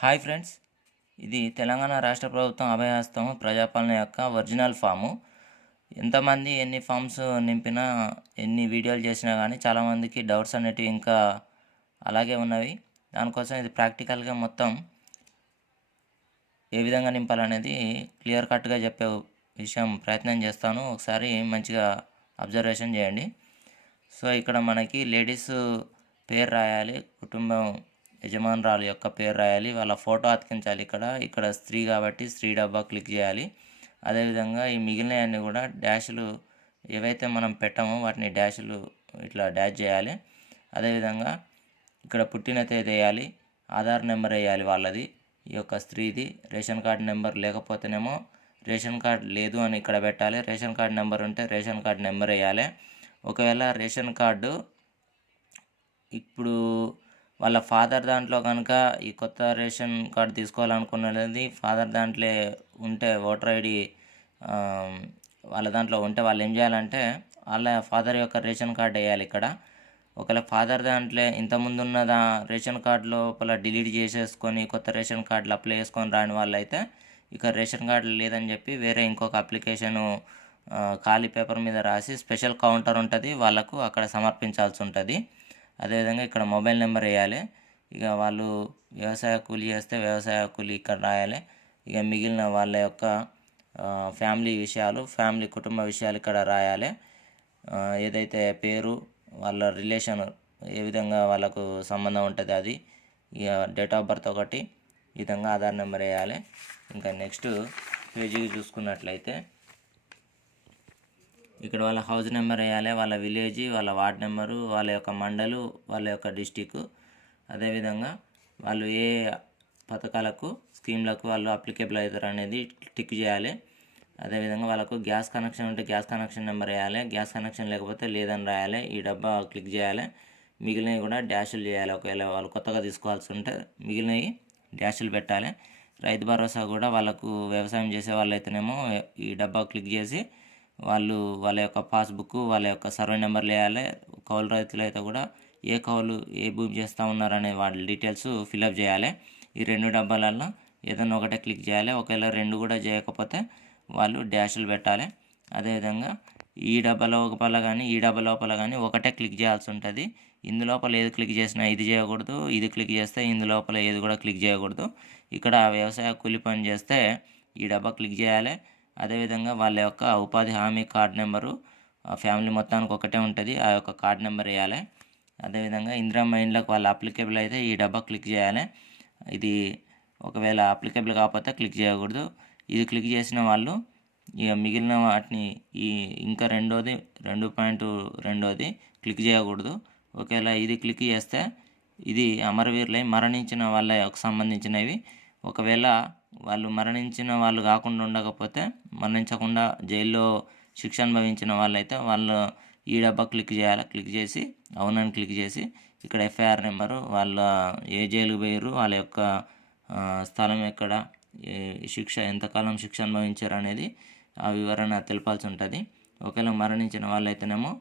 Hi friends, ఇది తెలంగాణ రాష్ట్ర ప్రభుత్వం అభయహస్తం ప్రజాపాలన యొక్క ఒరిజినల్ ఫాము. ఎంతమంది ఎన్ని ఫామ్స్ నింపినా ఎన్ని వీడియోలు చేసినా కానీ చాలామందికి డౌట్స్ అనేటివి ఇంకా అలాగే ఉన్నవి. దానికోసం ఇది ప్రాక్టికల్గా మొత్తం ఏ విధంగా నింపాలనేది క్లియర్ కట్గా చెప్పే ప్రయత్నం చేస్తాను. ఒకసారి మంచిగా అబ్జర్వేషన్ చేయండి. సో ఇక్కడ మనకి లేడీస్ పేరు రాయాలి, కుటుంబం యజమానురాలు యొక్క పేరు రాయాలి, వాళ్ళ ఫోటో అతికించాలి. ఇక్కడ స్త్రీ కాబట్టి స్త్రీ డబ్బా క్లిక్ చేయాలి. అదేవిధంగా ఈ మిగిలినవన్నీ కూడా డాష్లు ఏవైతే మనం పెట్టామో వాటిని డాష్లు ఇట్లా డాష్ చేయాలి. అదేవిధంగా ఇక్కడ పుట్టిన తేదీ వేయాలి, ఆధార్ నెంబర్ వేయాలి వాళ్ళది, ఈ యొక్క స్త్రీది. రేషన్ కార్డు నెంబర్ లేకపోతేనేమో రేషన్ కార్డు లేదు అని ఇక్కడ పెట్టాలి. రేషన్ కార్డు నెంబర్ ఉంటే రేషన్ కార్డు నెంబర్ వేయాలి. ఒకవేళ రేషన్ కార్డు ఇప్పుడు వాళ్ళ ఫాదర్ దాంట్లో కనుక ఈ కొత్త రేషన్ కార్డు తీసుకోవాలనుకున్నది ఫాదర్ దాంట్లో ఉంటే ఓటర్ ఐడి వాళ్ళ దాంట్లో ఉంటే వాళ్ళు ఏం చేయాలంటే వాళ్ళ ఫాదర్ యొక్క రేషన్ కార్డు వేయాలి ఇక్కడ. ఒకవేళ ఫాదర్ దాంట్లో ఇంతకుముందు ఉన్న రేషన్ కార్డు లోపల డిలీట్ చేసేసుకొని కొత్త రేషన్ కార్డులు అప్లై చేసుకొని రాని వాళ్ళు అయితే ఇక రేషన్ కార్డు లేదని చెప్పి వేరే ఇంకొక అప్లికేషను ఖాళీ పేపర్ మీద రాసి స్పెషల్ కౌంటర్ ఉంటుంది వాళ్ళకు అక్కడ సమర్పించాల్సి ఉంటుంది. అదేవిధంగా ఇక్కడ మొబైల్ నెంబర్ వేయాలి. ఇక వాళ్ళు వ్యవసాయ కూలీ చేస్తే వ్యవసాయ కూలీ ఇక్కడ రాయాలి. ఇక మిగిలిన వాళ్ళ యొక్క ఫ్యామిలీ కుటుంబ విషయాలు ఇక్కడ రాయాలి. ఏదైతే పేరు, వాళ్ళ రిలేషన్ ఏ విధంగా వాళ్ళకు సంబంధం ఉంటుంది అది, ఇక డేట్ ఆఫ్ బర్త్ ఒకటి, ఈ విధంగా ఆధార్ నెంబర్ వేయాలి. ఇంకా నెక్స్ట్ పేజీకి చూసుకున్నట్లయితే ఇక్కడ వాళ్ళ హౌస్ నెంబర్ వేయాలి, వాళ్ళ విలేజ్, వాళ్ళ వార్డ్ నెంబరు, వాళ్ళ యొక్క మండలు, వాళ్ళ యొక్క డిస్టిక్. అదేవిధంగా వాళ్ళు ఏ పథకాలకు స్కీమ్లకు వాళ్ళు అప్లికేబుల్ అవుతారు అనేది టిక్ చేయాలి. అదేవిధంగా వాళ్ళకు గ్యాస్ కనెక్షన్ ఉంటే గ్యాస్ కనెక్షన్ నెంబర్ వేయాలి, గ్యాస్ కనెక్షన్ లేకపోతే లేదని రాయాలి, ఈ డబ్బా క్లిక్ చేయాలి. మిగిలినవి కూడా డాష్లు చేయాలి. ఒకవేళ వాళ్ళు కొత్తగా తీసుకోవాల్సి ఉంటే మిగిలినవి డాష్లు పెట్టాలి. రైతు భరోసా కూడా వాళ్ళకు వ్యవసాయం చేసే వాళ్ళైతేనేమో ఈ డబ్బా క్లిక్ చేసి వాళ్ళు వాళ్ళ యొక్క పాస్బుక్, వాళ్ళ యొక్క సర్వే నెంబర్లు వేయాలి. కౌలు రైతులు అయితే కూడా ఏ కౌలు ఏ భూమి చేస్తూ ఉన్నారనే వాళ్ళ డీటెయిల్స్ ఫిలప్ చేయాలి. ఈ రెండు డబ్బాలలో ఏదైనా ఒకటే క్లిక్ చేయాలి. ఒకవేళ రెండు కూడా చేయకపోతే వాళ్ళు డాష్లు పెట్టాలి. అదేవిధంగా ఈ డబ్బా లోపల కానీ ఈ డబ్బా లోపల కానీ ఒకటే క్లిక్ చేయాల్సి ఉంటుంది. ఇందులోపల ఏది క్లిక్ చేసినా ఇది చేయకూడదు, ఇది క్లిక్ చేస్తే ఇందులోపల ఏది కూడా క్లిక్ చేయకూడదు. ఇక్కడ వ్యవసాయ కూలి పని చేస్తే ఈ డబ్బా క్లిక్ చేయాలి. అదేవిధంగా వాళ్ళ యొక్క ఉపాధి హామీ కార్డు నెంబరు ఫ్యామిలీ మొత్తానికి ఒకటే ఉంటుంది, ఆ యొక్క కార్డు నెంబర్ వేయాలి. అదేవిధంగా ఇందిరమ్మ ఇండ్లకు వాళ్ళు అప్లికేబుల్ అయితే ఈ డబ్బా క్లిక్ చేయాలి. ఇది ఒకవేళ అప్లికేబుల్ కాకపోతే క్లిక్ చేయకూడదు. ఇది క్లిక్ చేసిన వాళ్ళు ఇక మిగిలిన వాటిని ఇంకా 2.2 క్లిక్ చేయకూడదు. ఒకవేళ ఇది క్లిక్ చేస్తే ఇది అమరవీరులై మరణించిన వాళ్ళకు సంబంధించినవి. ఒకవేళ వాళ్ళు మరణించిన వాళ్ళు కాకుండా ఉండకపోతే మరణించకుండా జైల్లో శిక్ష అనుభవించిన వాళ్ళైతే వాళ్ళు ఈ డబ్బా క్లిక్ చేయాలి. క్లిక్ చేసి అవునని క్లిక్ చేసి ఇక్కడ ఎఫ్ఐఆర్ నెంబరు, వాళ్ళ ఏ జైలుకు పోయారు, వాళ్ళ యొక్క స్థలం ఎక్కడ, ఎంతకాలం శిక్ష అనుభవించారు అనేది ఆ వివరణ తెలపాల్సి ఉంటుంది. ఒకవేళ మరణించిన వాళ్ళైతేనేమో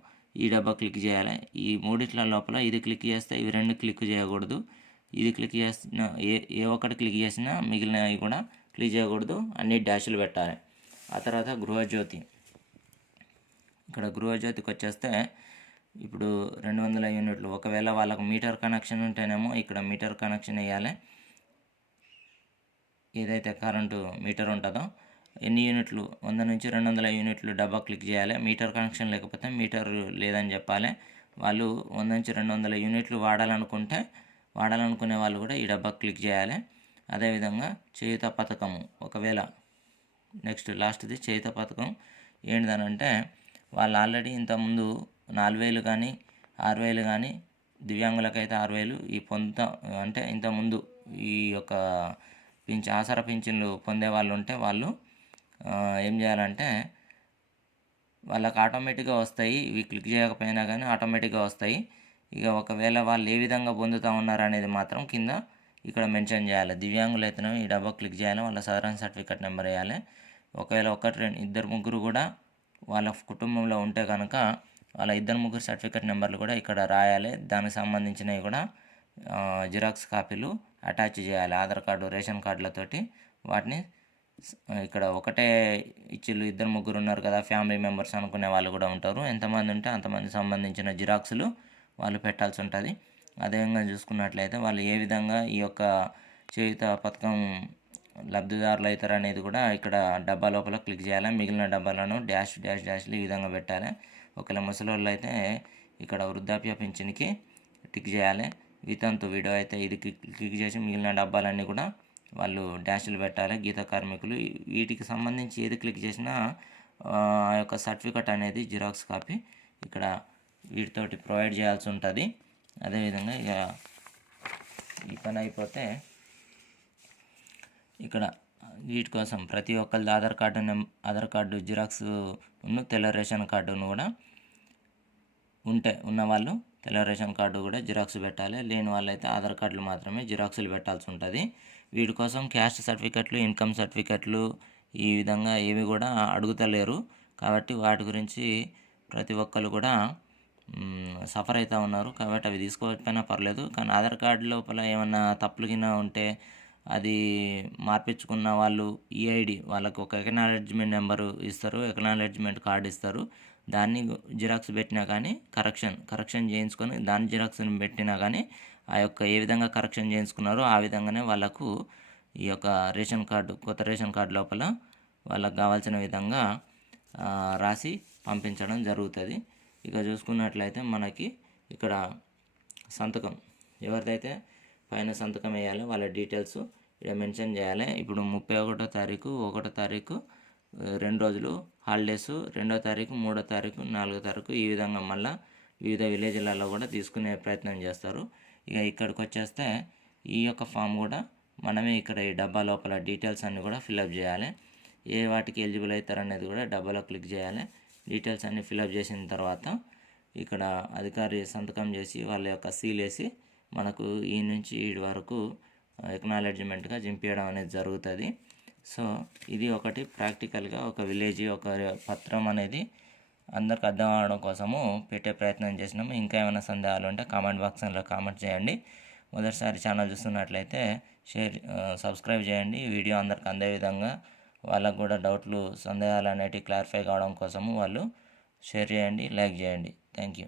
ఈ డబ్బా క్లిక్ చేయాలి. ఈ మూడిట్ల లోపల ఇది క్లిక్ చేస్తే ఇవి రెండు క్లిక్ చేయకూడదు. ఇది క్లిక్ చేసిన ఏ ఒక్కటి క్లిక్ చేసినా మిగిలినవి కూడా క్లిక్ చేయకూడదు, అన్ని డాష్లు పెట్టాలి. ఆ తర్వాత గృహజ్యోతి. ఇక్కడ గృహజ్యోతికి వచ్చేస్తే ఇప్పుడు 200 యూనిట్లు. ఒకవేళ వాళ్ళకు మీటర్ కనెక్షన్ ఉంటేనేమో ఇక్కడ మీటర్ కనెక్షన్ వేయాలి. ఏదైతే కరెంటు మీటర్ ఉంటుందో ఎన్ని యూనిట్లు 100 నుంచి 200 యూనిట్లు డబ్బా క్లిక్ చేయాలి. మీటర్ కనెక్షన్ లేకపోతే మీటర్ లేదని చెప్పాలి. వాళ్ళు 100 నుంచి 200 యూనిట్లు వాడాలనుకునే వాళ్ళు కూడా ఈ డబ్బా క్లిక్ చేయాలి. అదేవిధంగా చేయూత పథకము, ఒకవేళ నెక్స్ట్ లాస్ట్ది చేయూత పథకం ఏంటిదనంటే వాళ్ళు ఆల్రెడీ ఇంతకుముందు 4,000 కానీ 6,000 కానీ దివ్యాంగులకైతే 6,000 ఈ పొందుతా అంటే ఇంతకుముందు ఈ యొక్క ఆసరా పింఛన్లు పొందే వాళ్ళు ఉంటే వాళ్ళు ఏం చేయాలంటే వాళ్ళకి ఆటోమేటిక్గా వస్తాయి. ఇవి క్లిక్ చేయకపోయినా కానీ ఆటోమేటిక్గా వస్తాయి. ఇక ఒకవేళ వాళ్ళు ఏ విధంగా పొందుతూ ఉన్నారు అనేది మాత్రం కింద ఇక్కడ మెన్షన్ చేయాలి. దివ్యాంగులు అయితేనే ఈ డబ్బా క్లిక్ చేయాలి, వాళ్ళ సాధారణ సర్టిఫికేట్ నెంబర్ వేయాలి. ఒకవేళ ఇద్దరు ముగ్గురు కూడా వాళ్ళ కుటుంబంలో ఉంటే కనుక వాళ్ళ ఇద్దరు ముగ్గురు సర్టిఫికేట్ నెంబర్లు కూడా ఇక్కడ రాయాలి. దానికి సంబంధించినవి కూడా జిరాక్స్ కాపీలు అటాచ్ చేయాలి ఆధార్ కార్డు రేషన్ కార్డులతోటి. వాటిని ఇక్కడ ఒకటే ఇచ్చిళ్ళు ఇద్దరు ముగ్గురు ఉన్నారు కదా ఫ్యామిలీ మెంబర్స్ అనుకునే వాళ్ళు కూడా ఉంటారు. ఎంతమంది ఉంటే అంతమంది సంబంధించిన జిరాక్సులు వాళ్ళు పెట్టాల్సి ఉంటుంది. అదేవిధంగా చూసుకున్నట్లయితే వాళ్ళు ఏ విధంగా ఈ యొక్క చేయూత పథకం లబ్ధిదారులు అవుతారు అనేది కూడా ఇక్కడ డబ్బా లోపల క్లిక్ చేయాలి. మిగిలిన డబ్బాలను డాష్ డాష్ డాష్లు ఈ విధంగా పెట్టాలి. ఒకవేళ ముసలి వాళ్ళు అయితే ఇక్కడ వృద్ధాప్య పింఛన్కి టిక్ చేయాలి. వితంతు వీడియో అయితే ఇది క్లిక్ చేసి మిగిలిన డబ్బాలన్నీ కూడా వాళ్ళు డాష్లు పెట్టాలి. గీత కార్మికులు వీటికి సంబంధించి ఏది క్లిక్ చేసినా ఆ యొక్క సర్టిఫికెట్ అనేది జిరాక్స్ కాపీ ఇక్కడ వీటితోటి ప్రొవైడ్ చేయాల్సి ఉంటుంది. అదేవిధంగా ఇక ఈ పని అయిపోతే ఇక్కడ వీటి కోసం ప్రతి ఒక్కరిది ఆధార్ కార్డు జిరాక్స్ తెల్ల రేషన్ కార్డును కూడా ఉన్నవాళ్ళు తెల్ల రేషన్ కార్డు కూడా జిరాక్స్ పెట్టాలి. లేని వాళ్ళైతే ఆధార్ కార్డులు మాత్రమే జిరాక్సులు పెట్టాల్సి ఉంటుంది. వీటి కోసం క్యాస్ట్ సర్టిఫికెట్లు ఇన్కమ్ సర్టిఫికెట్లు ఈ విధంగా ఏవి కూడా అడుగుతలేరు. కాబట్టి వాటి గురించి ప్రతి ఒక్కరు కూడా సఫర్ అవుతూ ఉన్నారు. కాబట్టి అవి తీసుకోకపోయినా పర్లేదు. కానీ ఆధార్ కార్డు లోపల ఏమన్నా తప్పులు గిన ఉంటే అది మార్పించుకున్న వాళ్ళు ఈఐడి వాళ్ళకు ఒక ఎక్నాలెడ్జ్మెంట్ నెంబరు ఇస్తారు, ఎక్నాలెడ్జ్మెంట్ కార్డు ఇస్తారు. దాన్ని జిరాక్స్ పెట్టినా కానీ కరెక్షన్ చేయించుకొని దాని జిరాక్స్ని పెట్టినా కానీ ఆ యొక్క ఏ విధంగా కరెక్షన్ చేయించుకున్నారో ఆ విధంగానే వాళ్ళకు ఈ యొక్క కొత్త రేషన్ కార్డు లోపల వాళ్ళకు కావాల్సిన విధంగా రాసి పంపించడం జరుగుతుంది. ఇక చూసుకున్నట్లయితే మనకి ఇక్కడ సంతకం ఎవరిదైతే పైన సంతకం వేయాలి వాళ్ళ డీటెయిల్స్ ఇక్కడ మెన్షన్ చేయాలి. ఇప్పుడు 31వ తారీఖు 1వ తారీఖు 2 రోజులు హాలిడేస్, 2వ తారీఖు 3వ తారీఖు 4వ తారీఖు ఈ విధంగా మళ్ళీ వివిధ విలేజ్లలో కూడా తీసుకునే ప్రయత్నం చేస్తారు. ఇక ఇక్కడికి వచ్చేస్తే ఈ యొక్క ఫామ్ కూడా మనమే ఇక్కడ ఈ డబ్బా లోపల డీటెయిల్స్ అన్నీ కూడా ఫిల్అప్ చేయాలి. ఏ వాటికి ఎలిజిబుల్ అవుతారు అనేది కూడా డబ్బాలో క్లిక్ చేయాలి. డీటెయిల్స్ అన్నీ ఫిల్అప్ చేసిన తర్వాత ఇక్కడ అధికారి సంతకం చేసి వాళ్ళ యొక్క సీల్ వేసి మనకు ఈ నుంచి ఈ వరకు ఎక్నాలెడ్జ్మెంట్గా చింపేయడం అనేది జరుగుతుంది. సో ఇది ఒకటి ప్రాక్టికల్గా ఒక విలేజ్ ఒక పత్రం అనేది అందరికి అర్థం అవడం కోసము పెట్టే ప్రయత్నం చేసినాము. ఇంకా ఏమైనా సందేహాలు ఉంటే కామెంట్ బాక్స్లో కామెంట్ చేయండి. మొదటిసారి ఛానల్ చూస్తున్నట్లయితే సబ్స్క్రైబ్ చేయండి. ఈ వీడియో అందరికి అందే విధంగా వాళ్ళకు కూడా డౌట్లు సందేహాలు అనేటివి క్లారిఫై కావడం కోసము వాళ్ళు షేర్ చేయండి, లైక్ చేయండి. Thank you.